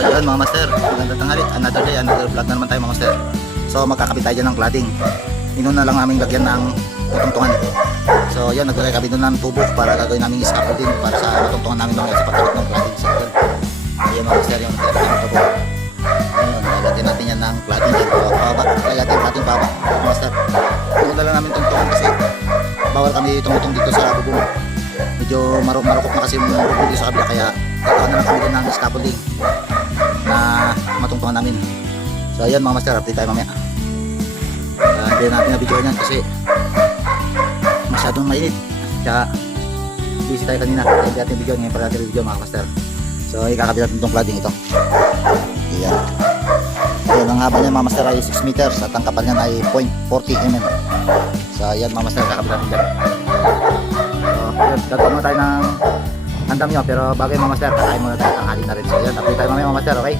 So yun mga master, magandang tanghali, another day, another vlog na naman tayo mga master. So magkakabit tayo dyan ng cladding. Inuna lang namin lagyan ng tutungtungan. So yun, naglagay kami doon ng tubo para gagawin namin scaffolding para sa tutungtungan namin mamaya sa pagkabit ng cladding. So yun, ayun mga master, yung naglagay ng tubo. Ayun, nalagyan natin yan ng cladding dyan, pababa, nalagyan natin cladding pababa mga master. Inuna lang namin tungtungan kasi bawal kami tumutong dito sa bubong. Medyo marukok na kasi yung bubong dito sa kabila, kaya gagawa na lang kami din ng scaffolding na matungtungan namin. So ayan mga master, update tayo mamaya. Hindi natin na video yan kasi masyadong mainit, kaya busy tayo kanina, hindi natin video ngayon para natin video mga master. So ikakabit natin itong cladding ito. Ayan, ayan, ang haba niya mga master ay 6 meters at ang kapal niya ay 0.40 mm. So ayan mga master, kakabit natin dyan. So ayan, gagawin mo tayo ng handam nyo, pero bago yung mga master, kakain muna tayo, tanghali na rin. So ayan, update tayo mamaya mga master, okay?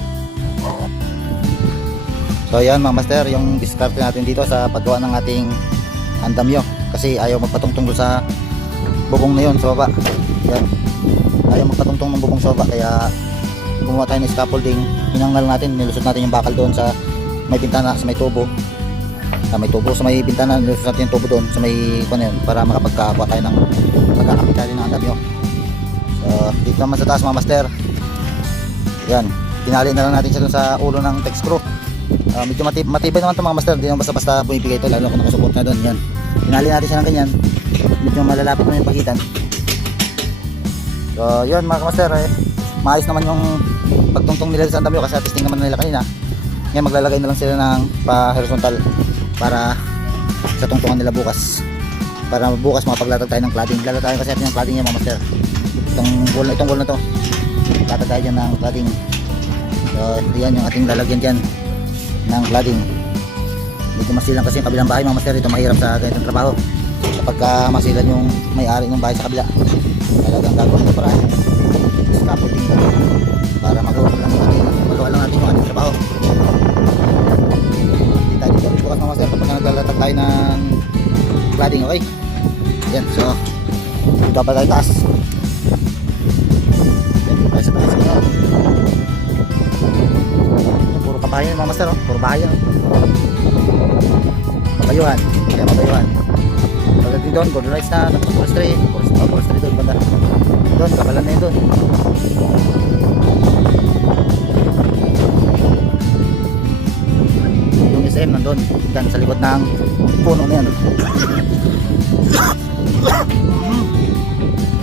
So ayan mga master, yung discard natin dito sa paggawa ng ating andamyo kasi ayaw magpatungtong doon sa bubong na yun sa baba. Ayan, ayaw magpatungtong ng bubong sa baba, kaya gumawa tayo ng scaffolding. Hinanggal natin, nilusot natin yung bakal doon sa may bintana, sa may tubo, sa may bintana, nilusot natin yung tubo doon sa may kung yun, para makapagkakakuha tayo ng pagkakapit tayo ng andamyo. So dito naman sa taas mga master, yan, tinali na lang natin siya doon sa ulo ng text screw. Medyo matibay naman ito mga master, hindi naman basta-basta bumibigay ito, lalo kung nakasupport na doon. Yan, tinali natin siya ng ganyan, medyo malalapit na yung pagitan. So yun mga master, maayos naman yung pagtungtong nila sa andamyo kasi testing naman nila kanina. Ngayon maglalagay na lang sila ng pa-horizontal para sa tungtungan nila bukas, para bukas makapaglatag tayo ng cladding. Lalatayin kasi natin yung cladding yan mga master, itong wall na to, latag tayo dyan ng cladding. So yan yung ating lalagyan dyan ng cladding. Medyo masilang kasi yung kabilang bahay mga master, ito mahirap sa ganitong trabaho kapag masilan yung may-ari ng bahay sa kabila. Talagang gagawin na paraan scaffolding para magawa lang natin yung ating trabaho. Hindi tayo dito bukas mga master kapag naglalatag tayo ng cladding, okay? Yan, so dito pa tayo taas. Yan, dito tayo sa taas ngayon. Puro kabahayan mga master, puro bahayan. Mabayuhan, kaya mabayuhan. Pagdating doon, golden rights na, tapos forestry doon, banda doon, kapalan na yun doon. Yung SM nandun, dyan sa likod ng puno na yan.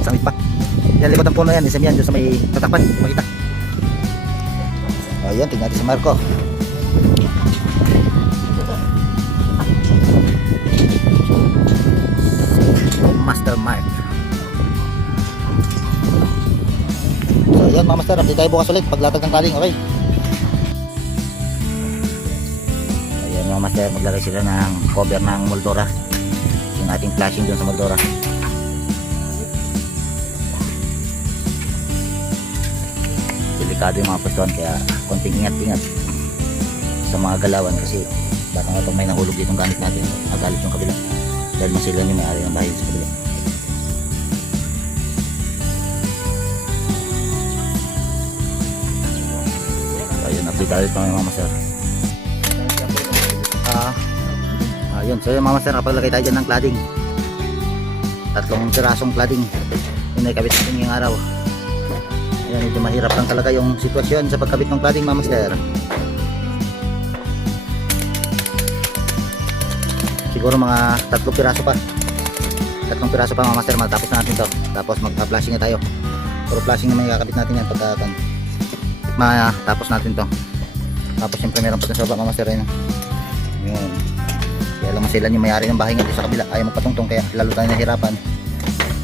Sangit pa yan, likod ng puno yan, SM yan, dyan sa may tatakpan, makita. Ayan, tingnan natin si Marco. Master Mark. So ayan mga master, update tayo bukas ulit paglatag ng cladding, okay? Ayan mga master, maglagay sila ng cover ng moldura, yung ating flashing dun sa moldura. Delikado yung mga pwestuhan, kaya konting ingat-ingat sa mga galawan kasi baka nga itong may nahulog ditong gamit natin, magalit yung kabila dahil masilan yung may-ari ng bahay sa kabila. So ayun, update tayo ito mga master. Ayun, so yun mga master, napaglagay tayo dyan ng cladding, 3 pirasong cladding yun ay kabit natin ngayong araw. Ayan, medyo mahirap lang talaga yung sitwasyon sa pagkabit ng cladding mga master. Siguro mga 3 piraso pa mga master, matapos na natin to. Tapos magpa-flashing na tayo, puro flashing naman yung kakabit natin yan pagka matapos natin to. Tapos siyempre meron pa sa baba mga master yun. Yun, kaya lang masilan yung may-ari ng bahay nga sa kabila, ayaw magpatungtong, kaya lalo tayo nahirapan.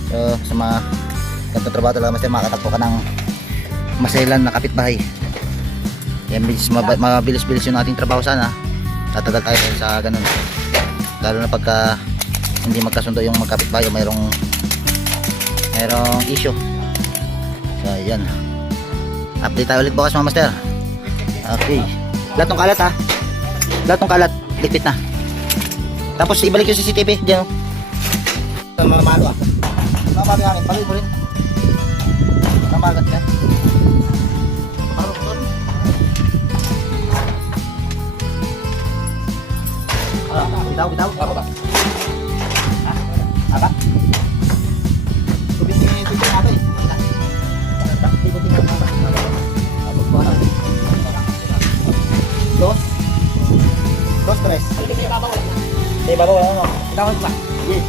So sa mga ganitong trabaho talaga master, makakatagpo ka ng masilan na kapitbahay. Kaya mabilis-bilis yung ating trabaho sana, tatagal tayo sa ganun, lalo na pagka hindi magkasundo yung magkapitbahay, mayroong issue. So ayan, update tayo ulit bukas mga master. Okay, lahat ng kalat lahat ng kalat ligpit na, tapos ibalik yung CCTV dyan mga malo mga hangin, pagay mo rin namagat yan. ibabaw, ano? Tinawag ba? Sige.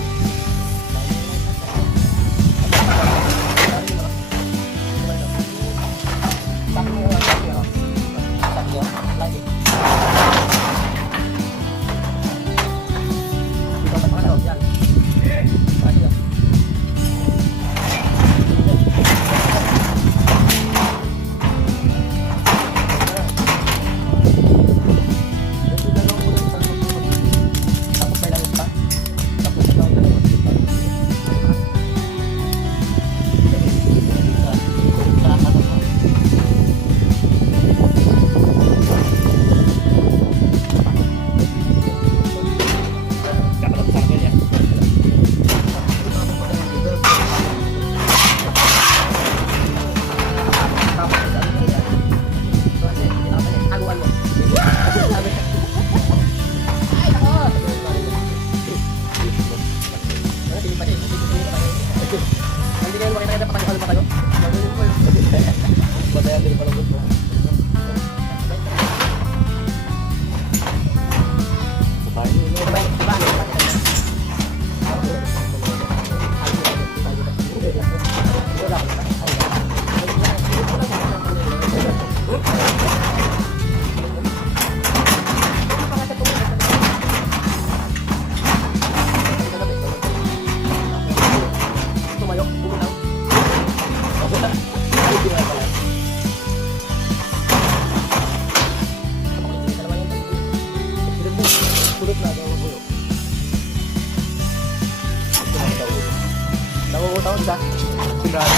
Nakukutaon ka. Sigurado.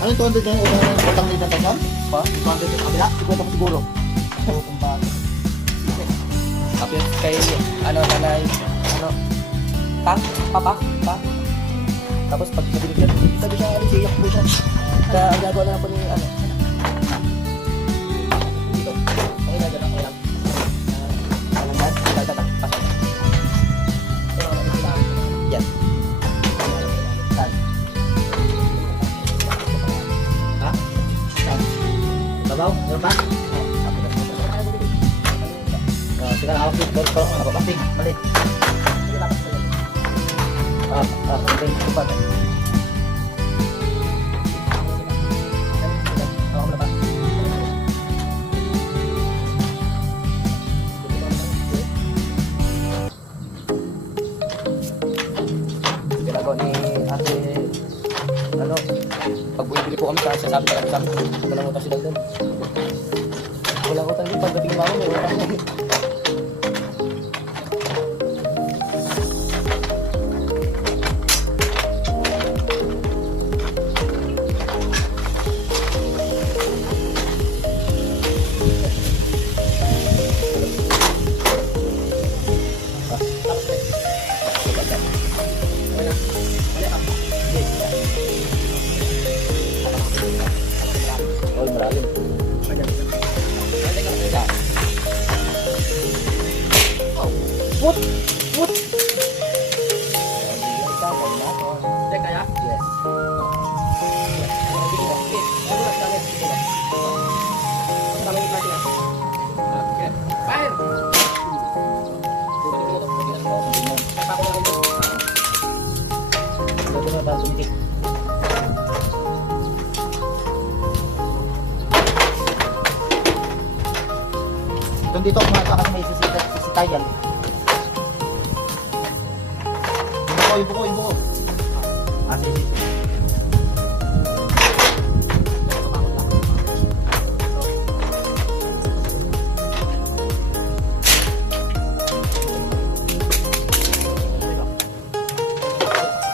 Ano yung 200 na yung utang nito na yan? Pa? 200 yung kabila? Siguro ako siguro. Oo, kung ba. Tapos kay, ano, nanay, ano, papa, pa. Tapos pag nabiligyan, sabi siya, alis, iyak po siya. Kaya ang gagawa na lang po ni, ano, dito. Okay na, gano'n, okay lang. Alam yan, dadatak, pasok. Yan. Saan? Ha? Saan? Babaw? Meron pa? Sige lang, awak dito. Nakapapasing. Mali. Okay. Upat. Ginagawa ni ate, ano, pag bumibili po kami kasi sabi talaga sa amin, walang utang sila doon. Walang utang din, pagdating ng mama, may utang na. Oh, malalim. Put! Put! Check kaya? Yes. Ito na ba sumikip? Doon dito ako mga kasi may sisitayan. Yung buko. Ah, sige.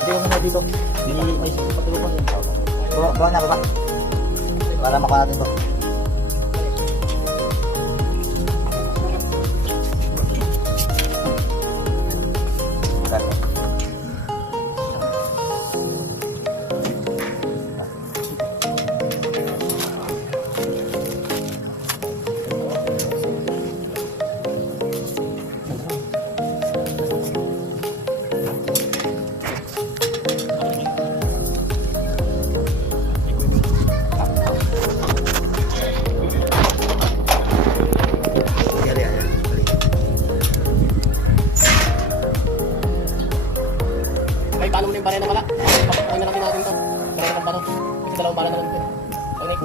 Hindi ko muna dito. May sisipatulungan din. Bawa na, baba. Para makuha natin to.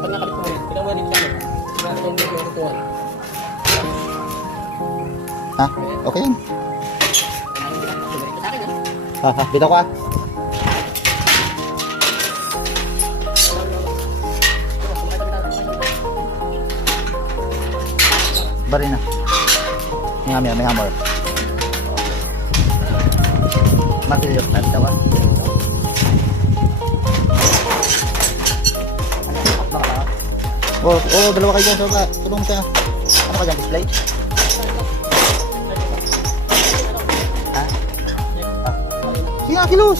pag nakabit mo rin, kailangan mo rin lang. Kailangan mo rin yung tutuan. Ha? Okay yan. Sa akin, Ha, bitaw ko ah. Bari na. May hammer. Matilyo, bitaw ah. Oh, dalawa kayo dyan. So, tulong siya. Ano ka dyan, display? Ha? Sige nga, kilos.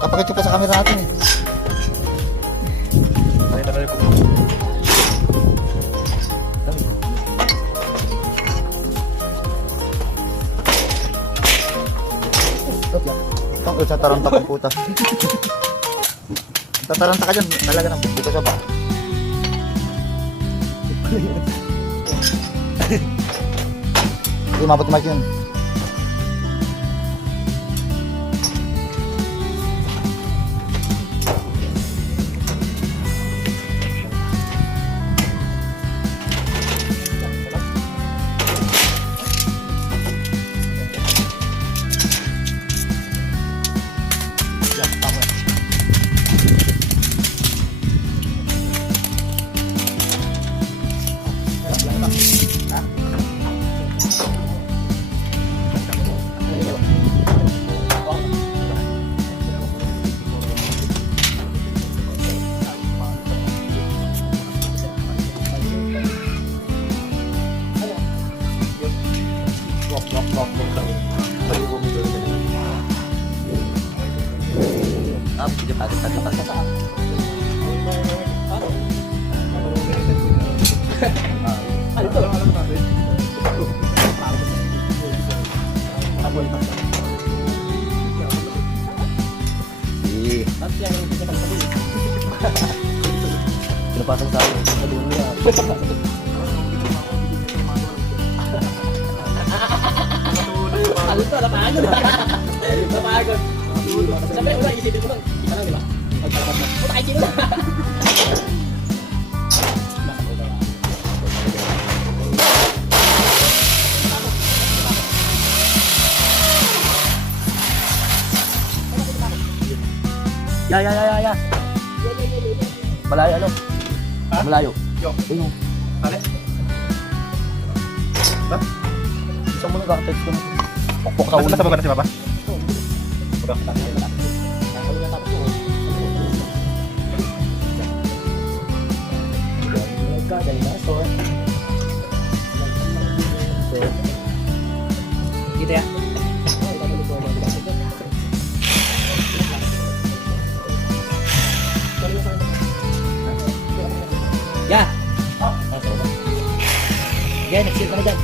Kapag pa sa camera natin eh. Itong sa taranta ko puta. Tataranta ka dyan, talaga ng dito sa ba? Hindi, mabot mic yun. Pinapasang sa akin. Ano to? Napagod. Napagod. Sabi ko lang, isipin ko lang. Kita lang, di ba? Pagkakas na. Puta, kino na. Ya. Malayo ano? Ha? Malayo. Yo. Ayun. Ale? Ba? Isang mo nag-text ko na. Pokpok sa ulo. Nasa baba na si Papa? Gitu ya. Ya. Ya, nag-seal ka na dyan.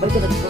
Balik ka na dito.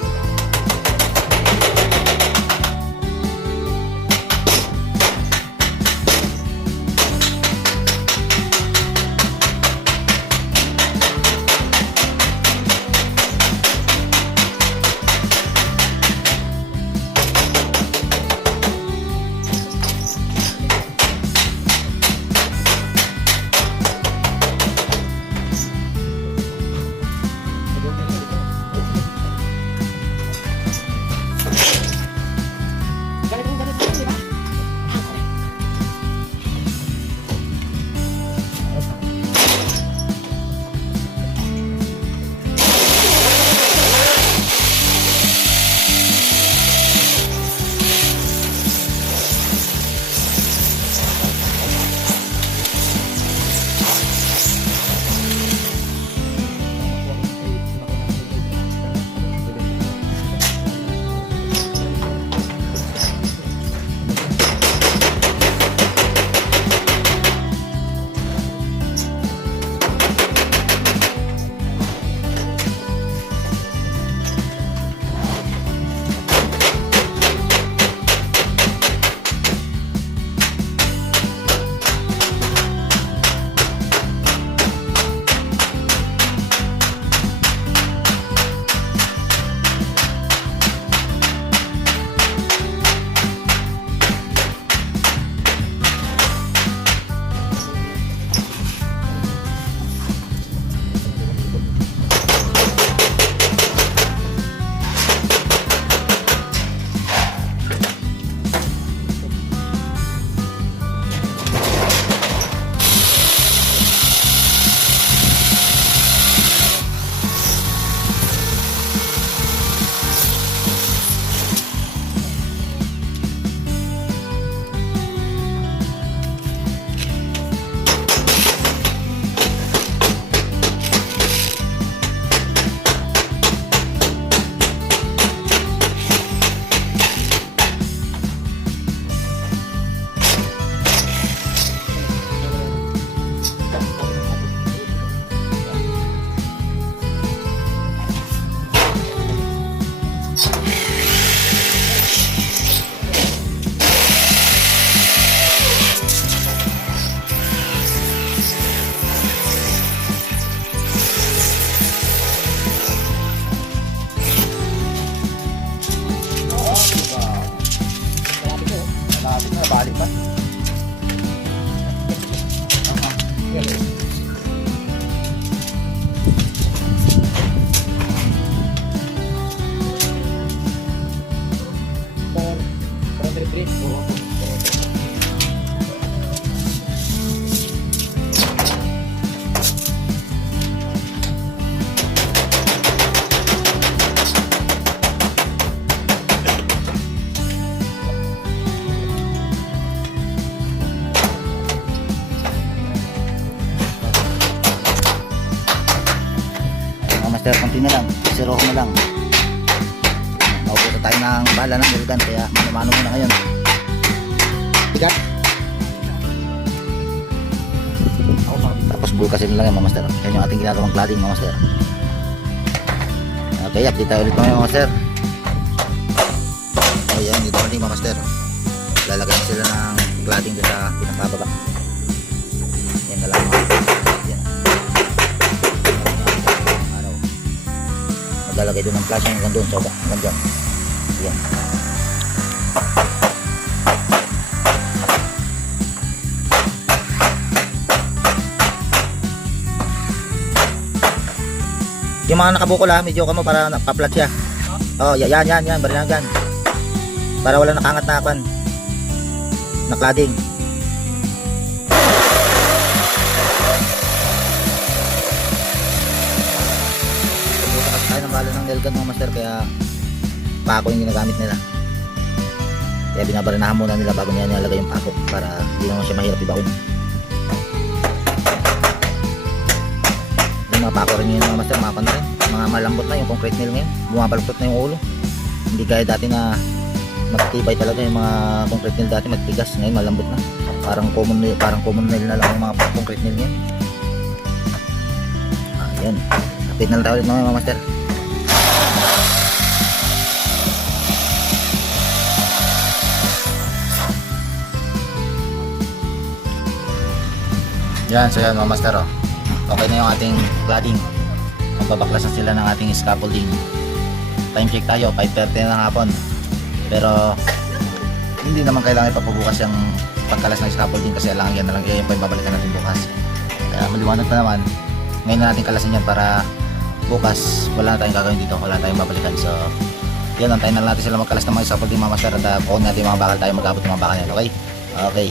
Parang trip-trip. Oo. Mga master, konti na lang. Zero na lang. Naupo tayo ng bala ng Milgan kaya manumano muna ngayon. Bigat. Tapos bulkasin lang yan mga master. Yan yung ating ginagawang cladding mga master. Okay, update tayo ulit mga master. Ayan, dito ulit mga master. Lalagyan sila ng cladding doon sa pinakababa. Yan na lang. Yan. Ano, maglalagay doon ng flashing hanggang doon sa baba. Hanggang dyan. Yan. Yung mga nakabukol ha, medyo kamo para napaplat siya. Oh, yan, barilangan. Para wala nakangat na apan. Na cladding. Pupunta kasi tayo ng bala ng Nelgan mga master, kaya pako yung ginagamit nila. Kaya binabarinahan muna nila bago niya nilalagay yung pako para hindi naman siya mahirap ibaon. Yung mga pako rin yun mga master, mga na rin. Mga malambot na yung concrete nail ngayon. Bumabaluktot na yung ulo. Hindi gaya dati na matibay talaga yung mga concrete nail dati, magtigas. Ngayon malambot na. Parang common nail na lang yung mga concrete nail ngayon. Ayan. Update na lang tayo ulit mga master. Yan, so yan mga master, oh. Okay na yung ating cladding. Magbabaklas na sila ng ating scaffolding. Time check tayo, 5:30 na ng hapon. Pero hindi naman kailangan ipapabukas yung pagkalas ng scaffolding kasi alangan yan na lang yung babalikan natin bukas. Kaya maliwanag pa naman, ngayon na natin kalasin yan para bukas wala na tayong gagawin dito, wala na tayong babalikan. So yan, antayin na natin sila magkalas ng mga scaffolding mga master at kukunin natin yung mga bakal tayo, mag-abot ng mga bakal yan. Okay? Okay.